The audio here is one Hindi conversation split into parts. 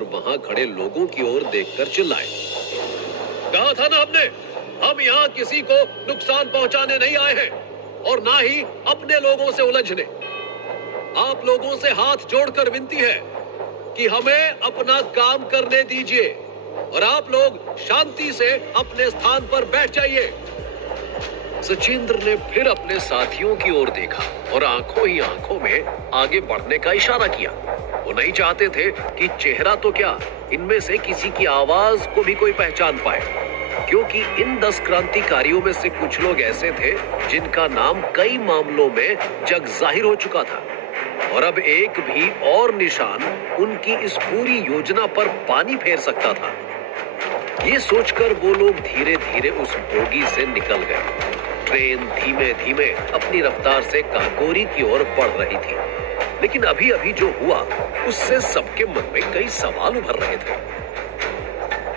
और वहां खड़े लोगों की ओर देखकर चिल्लाए, कहा था ना हमने, हम यहाँ किसी को नुकसान पहुंचाने नहीं आए हैं और ना ही अपने लोगों से उलझने। आप लोगों से हाथ जोड़कर विनती है कि हमें अपना काम करने दीजिए और आप लोग शांति से अपने स्थान पर बैठ जाइए। सचिंद्र ने फिर अपने साथियों की ओर देखा और आंखों ही आंखों में आगे बढ़ने का इशारा किया। वो नहीं चाहते थे कि चेहरा तो क्या, इनमें से किसी की आवाज को भी कोई पहचान पाए, क्योंकि इन 10 क्रांतिकारियों में से कुछ लोग ऐसे थे जिनका नाम कई मामलों में जग जाहिर हो चुका था और अब एक भी और निशान उनकी इस पूरी योजना पर पानी फेर सकता था। ये सोचकर वो लोग धीरे धीरे उस बोगी से निकल गए। ट्रेन धीमे धीमे अपनी रफ्तार से काकोरी की ओर बढ़ रही थी, लेकिन अभी अभी जो हुआ उससे सबके मन में कई सवाल उभर रहे थे।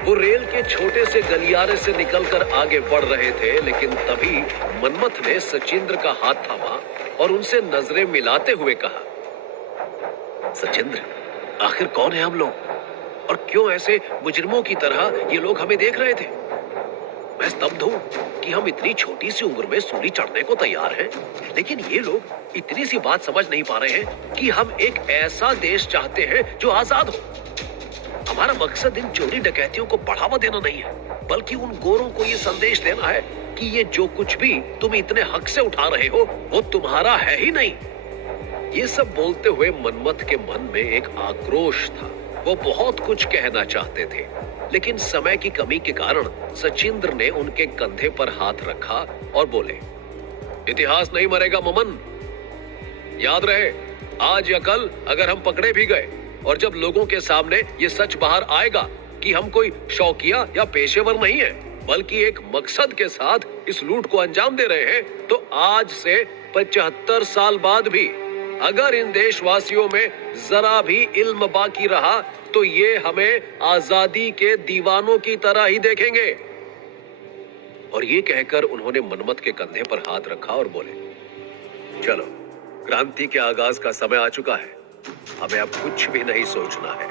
वो रेल के छोटे से गलियारे से निकलकर आगे बढ़ रहे थे, लेकिन तभी मनमथ ने सचिंद्र का हाथ थामा और उनसे नजरें मिलाते हुए कहा, सचिंद्र, आखिर कौन है हम लोग और क्यों ऐसे मुजरिमों की तरह ये लोग हमें देख रहे थे? मैं स्तब्ध हूं कि हम इतनी छोटी सी उम्र में सूली चढ़ने को तैयार हैं, लेकिन ये लोग इतनी सी बात समझ नहीं पा रहे हैं कि हम एक ऐसा देश चाहते हैं जो आजाद हो। हमारा मकसद इन चोरी डकैतियों को बढ़ावा देना नहीं है, बल्कि उन गोरों को ये संदेश देना है कि ये जो कुछ भी तुम इतने हक से उठा रहे हो वो तुम्हारा है ही नहीं। ये सब बोलते हुए मनमथ के मन में एक आक्रोश था। वो बहुत कुछ कहना चाहते थे, लेकिन समय की कमी के कारण सचिंद्र ने उनके कंधे पर हाथ रखा और बोले, इतिहास नहीं मरेगा ममन। याद रहे, आज या कल अगर हम पकड़े भी गए और जब लोगों के सामने ये सच बाहर आएगा कि हम कोई शौकिया या पेशेवर नहीं है, बल्कि एक मकसद के साथ इस लूट को अंजाम दे रहे हैं, तो आज से 75 साल बाद भी अगर इन देशवासियों में जरा भी इल्म बाकी रहा तो ये हमें आजादी के दीवानों की तरह ही देखेंगे। और ये कहकर उन्होंने मनमथ के कंधे पर हाथ रखा और बोले, चलो, क्रांति के आगाज का समय आ चुका है, हमें अब कुछ भी नहीं सोचना है।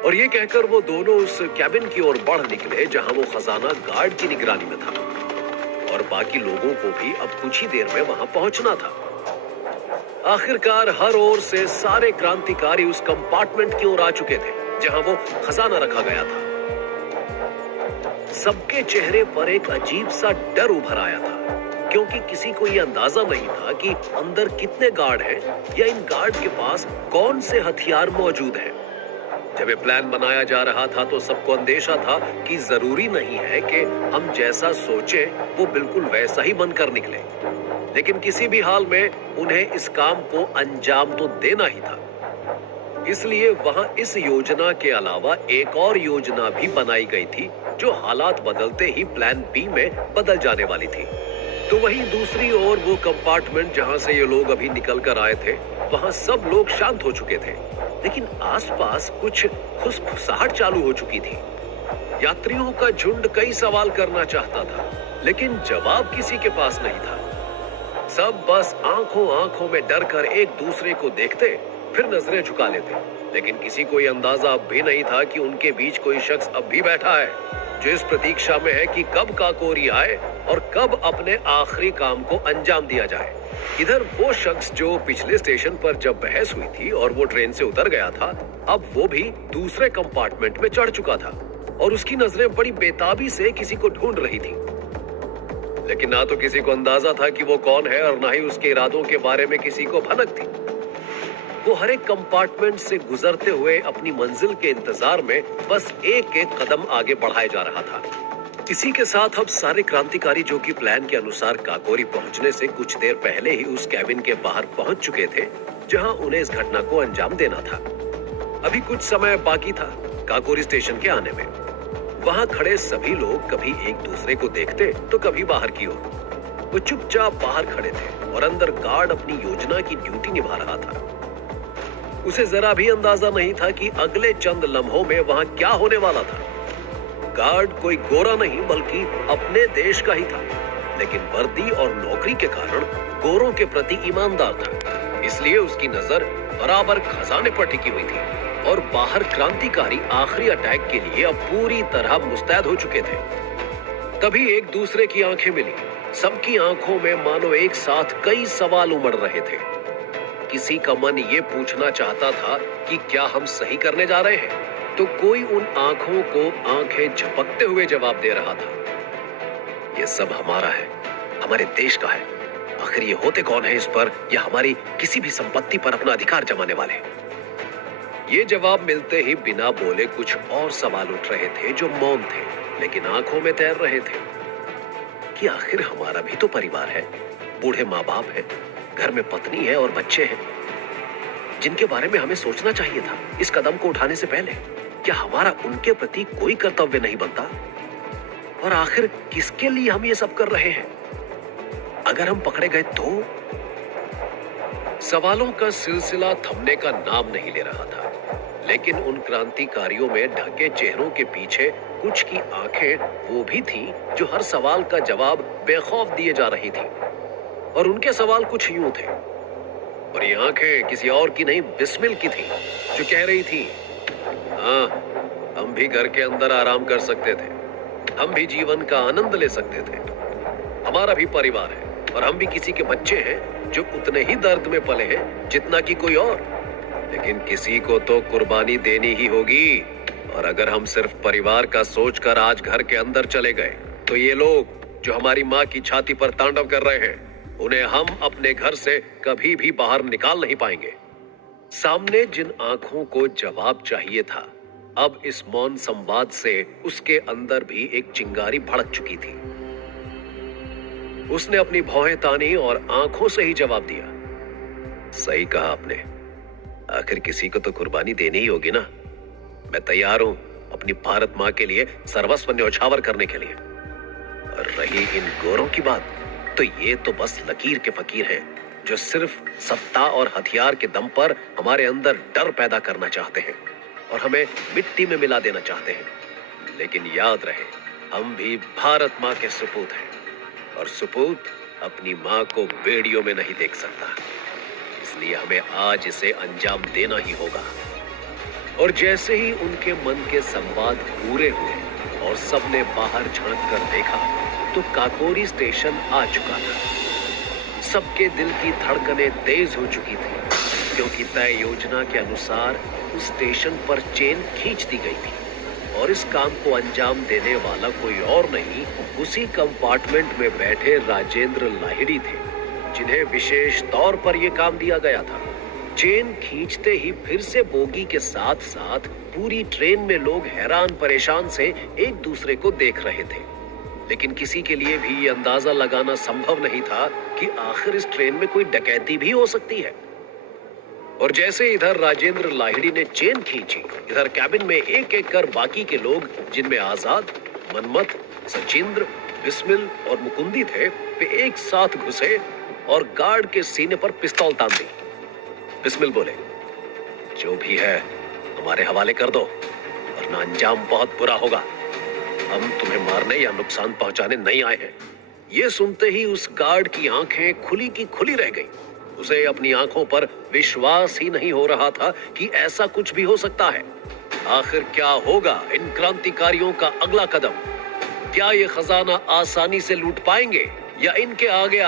और ये कहकर वो दोनों उस कैबिन की ओर बढ़ निकले जहां वो खजाना गार्ड की निगरानी में था और बाकी लोगों को भी अब कुछ ही देर में वहां पहुंचना था। आखिरकार हर ओर से सारे क्रांतिकारी उस कंपार्टमेंट की ओर आ चुके थे जहां वो खजाना रखा गया था। सबके चेहरे पर एक अजीब सा डर उभर आया था, क्योंकि किसी को यह अंदाजा नहीं था कि अंदर कितने गार्ड हैं या इन गार्ड के पास कौन से हथियार मौजूद हैं। जब ये प्लान बनाया जा रहा था तो सबको अंदेशा था कि जरूरी नहीं है कि हम जैसा सोचें वो बिल्कुल वैसा ही बनकर निकले, लेकिन किसी भी हाल में उन्हें इस काम को अंजाम तो देना ही था। इसलिए वहां इस योजना के अलावा एक और योजना भी बनाई गई थी जो हालात बदलते ही प्लान बी में बदल जाने वाली थी। तो वहीं दूसरी ओर वो कंपार्टमेंट जहां से ये लोग अभी निकल कर आए थे, वहां सब लोग शांत हो चुके थे, लेकिन आसपास कुछ फुसफुसाहट चालू हो चुकी थी। यात्रियों का झुंड कई सवाल करना चाहता था, लेकिन जवाब किसी के पास नहीं था। सब बस आंखों आंखों में डर कर एक दूसरे को देखते, फिर नजरें झुका लेते, लेकिन किसी को यह अंदाजा अब भी नहीं था कि उनके बीच कोई शख्स अब भी बैठा है जो इस प्रतीक्षा में है कि कब काकोरी आए और कब अपने आखिरी काम को अंजाम दिया जाए। इधर वो शख्स जो पिछले स्टेशन पर जब बहस हुई थी और वो ट्रेन से उतर गया था, अब वो भी दूसरे कंपार्टमेंट में चढ़ चुका था और उसकी नजरें बड़ी बेताबी से किसी को ढूंढ रही थी, लेकिन ना तो किसी को अंदाजा था कि वो कौन है और ना ही उसके इरादों के बारे में किसी को भनक थी। वो हर एक कंपार्टमेंट से गुजरते हुए अपनी मंजिल के इंतजार में बस एक एक कदम आगे बढ़ाए जा रहा था। इसी के साथ अब सारे क्रांतिकारी जो कि प्लान के अनुसार काकोरी पहुंचने से कुछ देर पहले ही उस कैबिन के बाहर पहुंच चुके थे जहां उन्हें इस घटना को अंजाम देना था। अभी कुछ समय बाकी था काकोरी स्टेशन के आने में। वहां खड़े सभी लोग कभी एक दूसरे को देखते तो कभी बाहर की ओर। वो चुपचाप बाहर खड़े थे और अंदर गार्ड अपनी योजना की ड्यूटी निभा रहा था। उसे जरा भी अंदाजा नहीं था कि अगले चंद लम्हों में वहां क्या होने वाला था। गार्ड कोई गोरा नहीं बल्कि अपने देश का ही था, लेकिन वर्दी और नौकरी के कारण गोरों के प्रति ईमानदार था, इसलिए उसकी नजर बराबर खजाने पर टिकी हुई थी। और बाहर क्रांतिकारी आखिरी अटैक के लिए अब पूरी तरह मुस्तैद हो चुके थे। तभी एक दूसरे की आंखें मिली। सबकी आंखों में मानो एक साथ कई सवाल उमड़ रहे थे। किसी का मन ये पूछना चाहता था कि क्या हम सही करने जा रहे हैं, तो कोई उन आंखों को आंखें झपकते हुए जवाब दे रहा था, ये सब हमारा है, हमारे देश का है। आखिर ये होते कौन है इस पर या हमारी किसी भी संपत्ति पर अपना अधिकार जमाने वाले। ये जवाब मिलते ही बिना बोले कुछ और सवाल उठ रहे थे जो मौन थे लेकिन आंखों में तैर रहे थे कि आखिर हमारा भी तो परिवार है, बूढ़े माँ बाप है, घर में पत्नी है और बच्चे हैं जिनके बारे में हमें सोचना चाहिए था इस कदम को उठाने से पहले। क्या हमारा उनके प्रति कोई कर्तव्य नहीं बनता? और आखिर किसके लिए हम ये सब कर रहे हैं? अगर हम पकड़े गए तो? सवालों का सिलसिला थमने का नाम नहीं ले रहा था, लेकिन उन क्रांतिकारियों में ढके चेहरों के पीछे कुछ की आंखें वो भी थीं जो हर सवाल का जवाब बेखौफ दिए जा रही थी। और उनके सवाल कुछ यूं थे, और ये आंखें किसी और की नहीं बिस्मिल की थी, जो कह रही थी, हाँ, हम भी घर के अंदर आराम कर सकते थे, हम भी जीवन का आनंद ले सकते थे, हमारा भी परिवार है और हम भी किसी के बच्चे हैं जो उतने ही दर्द में पले हैं जितना कि कोई और। लेकिन किसी को तो कुर्बानी देनी ही होगी, और अगर हम सिर्फ परिवार का सोचकर आज घर के अंदर चले गए तो ये लोग जो हमारी माँ की छाती पर तांडव कर रहे हैं, उन्हें हम अपने घर से कभी भी बाहर निकाल नहीं पाएंगे। सामने जिन आंखों को जवाब चाहिए था, अब इस मौन संवाद से उसके अंदर भी एक चिंगारी भड़क चुकी थी। उसने अपनी भौहें तानी और आंखों से ही जवाब दिया, सही कहा आपने, आखिर किसी को तो कुर्बानी देनी ही होगी ना। मैं तैयार हूं अपनी भारत मां के लिए सर्वस्व न्यौछावर करने के लिए। और रही इन गोरों की बात, तो ये तो बस लकीर के फकीर हैं जो सिर्फ सत्ता और हथियार के दम पर हमारे अंदर डर पैदा करना चाहते हैं और हमें मिट्टी में मिला देना चाहते हैं। लेकिन याद रहे, हम भी भारत मां के सपूत हैं और सपूत अपनी मां को बेड़ियों में नहीं देख सकता, इसलिए हमें आज इसे अंजाम देना ही होगा। और जैसे ही उनके मन के संवाद पूरे हुए और सबने बाहर झांक कर देखा तो काकोरी स्टेशन आ चुका था। सबके दिल की धड़कनें तेज हो चुकी थी, क्योंकि तय योजना के अनुसार उस स्टेशन पर चेन खींच दी गई थी और इस काम को अंजाम देने वाला कोई और नहीं, उसी कंपार्टमेंट में बैठे राजेंद्र लाहिड़ी थे, जिन्हें विशेष तौर पर यह काम दिया गया था। चेन खींचते ही फिर से बोगी के साथ साथ पूरी ट्रेन में लोग हैरान परेशान से एक दूसरे को देख रहे थे, लेकिन किसी के लिए भी ये अंदाजा लगाना संभव नहीं था कि आखिर इस ट्रेन में कोई डकैती भी हो सकती है। और जैसे इधर राजेंद्र लाहिड़ी ने चेन खींची, इधर कैबिन में एक एक कर बाकी के लोग, जिनमें आजाद, मनमत, सचिंद्र, बिस्मिल और मुकुंदी थे, वे एक साथ घुसे और गार्ड के सीने पर पिस्तौल तान दी। बिस्मिल बोले, जो भी है हमारे हवाले कर दो, वरना अंजाम बहुत बुरा होगा। हम तुम्हें मारने या नुकसान पहुंचाने नहीं आए हैं। ये सुनते ही उस गार्ड की आंखें खुली की खुली रह गई। उसे अपनी आंखों पर विश्वास ही नहीं हो रहा था कि ऐसा कुछ भी हो सकता है। आखिर क्या होगा इन क्रांतिकारियों का अगला कदम? क्या ये खजाना आसानी से लूट पाएंगे या इनके आगे